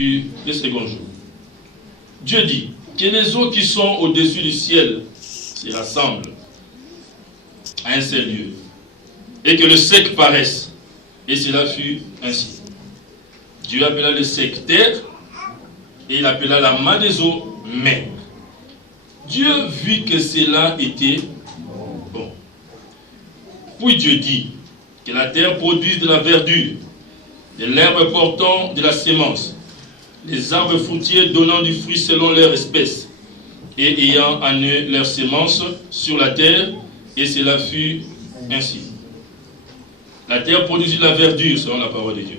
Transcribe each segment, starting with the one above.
le second jour. Dieu dit que les eaux qui sont au-dessus du ciel se rassemblent à un seul lieu et que le sec paraisse. Et cela fut ainsi. Dieu appela le sec terre et il appela la main des eaux mer. Dieu vit que cela était bon. Puis Dieu dit que la terre produise de la verdure, de l'herbe portant de la sémence, les arbres fruitiers donnant du fruit selon leur espèce, et ayant en eux leur sémence sur la terre, et cela fut ainsi. La terre produisit de la verdure selon la parole de Dieu,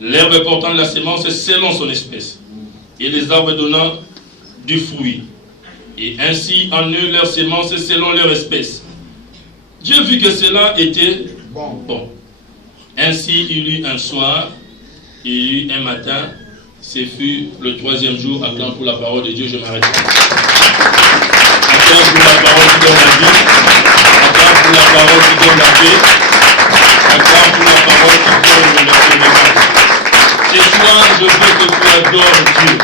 l'herbe portant de la sémence selon son espèce, et les arbres donnant du fruit, et ainsi en eux leur sémence selon leur espèce. Dieu vit que cela était bon. Ainsi il eut un soir, et il eut un matin. Ce fut le troisième jour. Acclame pour la parole de Dieu. Je m'arrête. Acclame pour la parole qui donne la vie. Acclame pour la parole qui donne la paix. Acclame pour la parole qui donne le miracle. Ce soir, je veux que tu adores Dieu.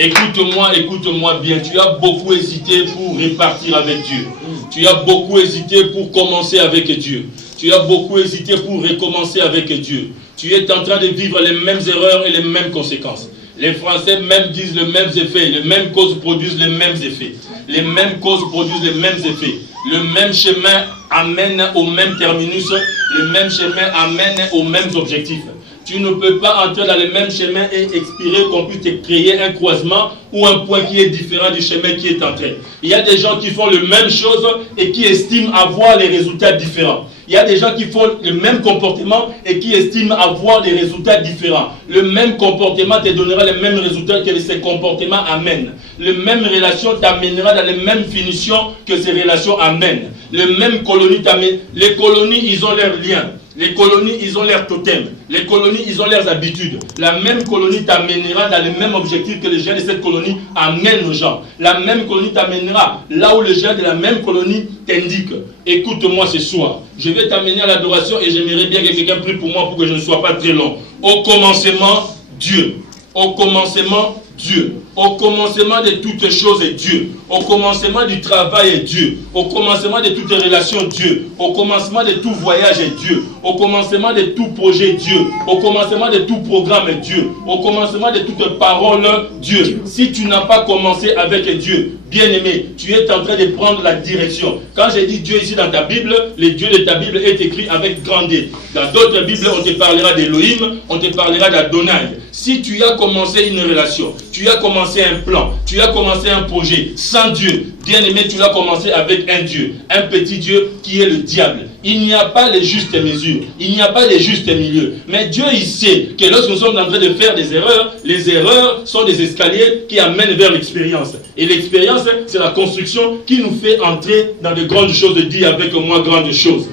Écoute-moi bien. Tu as beaucoup hésité pour repartir avec Dieu. Tu as beaucoup hésité pour commencer avec Dieu. Tu as beaucoup hésité pour recommencer avec Dieu. Tu es en train de vivre les mêmes erreurs et les mêmes conséquences. Les Français même disent les mêmes effets. Les mêmes causes produisent les mêmes effets. Les mêmes causes produisent les mêmes effets. Le même chemin amène au même terminus. Le même chemin amène aux mêmes objectifs. Tu ne peux pas entrer dans le même chemin et expirer qu'on puisse te créer un croisement ou un point qui est différent du chemin qui est entré. Il y a des gens qui font la même chose et qui estiment avoir les résultats différents. Il y a des gens qui font le même comportement et qui estiment avoir des résultats différents. Le même comportement te donnera les mêmes résultats que ces comportements amènent. La même relation t'amènera dans les mêmes finitions que ces relations amènent. Le même colonie t'amène. Les colonies, ils ont leurs liens. Les colonies, ils ont leurs totems. Les colonies, ils ont leurs habitudes. La même colonie t'amènera dans les mêmes objectifs que les gens de cette colonie amènent aux gens. La même colonie t'amènera là où les gens de la même colonie t'indiquent. Écoute-moi ce soir. Je vais t'amener à l'adoration et j'aimerais bien que quelqu'un prie pour moi pour que je ne sois pas très long. Au commencement, Dieu. Au commencement, Dieu. Au commencement de toutes choses est Dieu. Au commencement du travail est Dieu. Au commencement de toutes les relations Dieu. Au commencement de tout voyage est Dieu. Au commencement de tout projet Dieu. Au commencement de tout programme est Dieu. Au commencement de toute parole Dieu. Si tu n'as pas commencé avec Dieu, bien-aimé, tu es en train de prendre la direction. Quand j'ai dit Dieu ici dans ta Bible, le Dieu de ta Bible est écrit avec grand D. Dans d'autres Bibles, on te parlera d'Elohim, on te parlera d'Adonai. Si tu as commencé une relation, tu as commencé un plan, tu as commencé un projet sans Dieu, bien-aimé, tu l'as commencé avec un Dieu, un petit Dieu qui est le diable. Il n'y a pas les justes mesures, il n'y a pas les justes milieux. Mais Dieu, il sait que lorsque nous sommes en train de faire des erreurs, les erreurs sont des escaliers qui amènent vers l'expérience. Et l'expérience, c'est la construction qui nous fait entrer dans de grandes choses. Dis avec moi, grandes choses.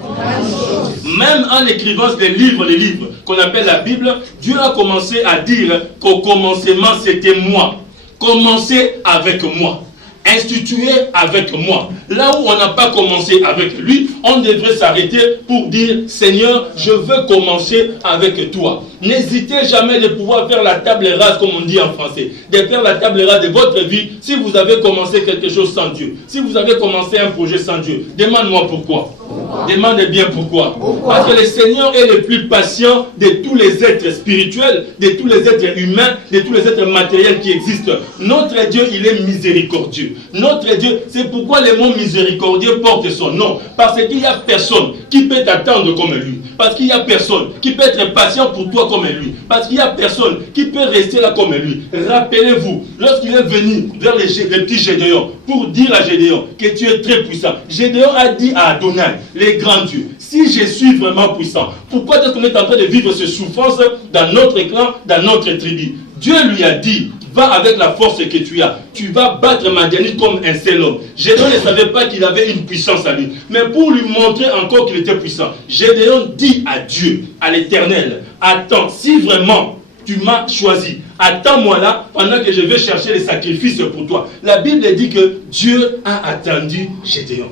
Même en écrivant les livres qu'on appelle la Bible, Dieu a commencé à dire qu'au commencement, c'était moi. Commencez avec moi. Institué avec moi. Là où on n'a pas commencé avec lui, on devrait s'arrêter pour dire Seigneur, je veux commencer avec toi. N'hésitez jamais de pouvoir faire la table rase, comme on dit en français, de faire la table rase de votre vie si vous avez commencé quelque chose sans Dieu. Si vous avez commencé un projet sans Dieu, demande-moi pourquoi. Demande bien pourquoi. Parce que le Seigneur est le plus patient de tous les êtres spirituels, de tous les êtres humains, de tous les êtres matériels qui existent. Notre Dieu, il est miséricordieux. Notre Dieu, c'est pourquoi le mot miséricordieux porte son nom. Parce qu'il n'y a personne qui peut t'attendre comme lui. Parce qu'il n'y a personne qui peut être patient pour toi comme lui. Parce qu'il n'y a personne qui peut rester là comme lui. Rappelez-vous, lorsqu'il est venu vers les petits Gédéon, pour dire à Gédéon que tu es très puissant, Gédéon a dit à Adonai, les grands dieux, si je suis vraiment puissant, pourquoi est-ce qu'on est en train de vivre ces souffrances dans notre clan, dans notre tribu? Dieu lui a dit, va avec la force que tu as. Tu vas battre Madianite comme un seul homme. Gédéon ne savait pas qu'il avait une puissance à lui. Mais pour lui montrer encore qu'il était puissant, Gédéon dit à Dieu, à l'Éternel, attends, si vraiment tu m'as choisi, attends-moi là pendant que je vais chercher les sacrifices pour toi. La Bible dit que Dieu a attendu Gédéon.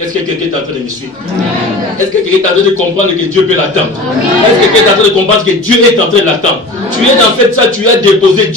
Est-ce que quelqu'un est en train de me suivre? Est-ce que quelqu'un est en train de comprendre que Dieu peut l'attendre? Est-ce que quelqu'un est en train de comprendre que Dieu est en train de l'attendre? Tu es dans cette salle, tu as déposé Dieu.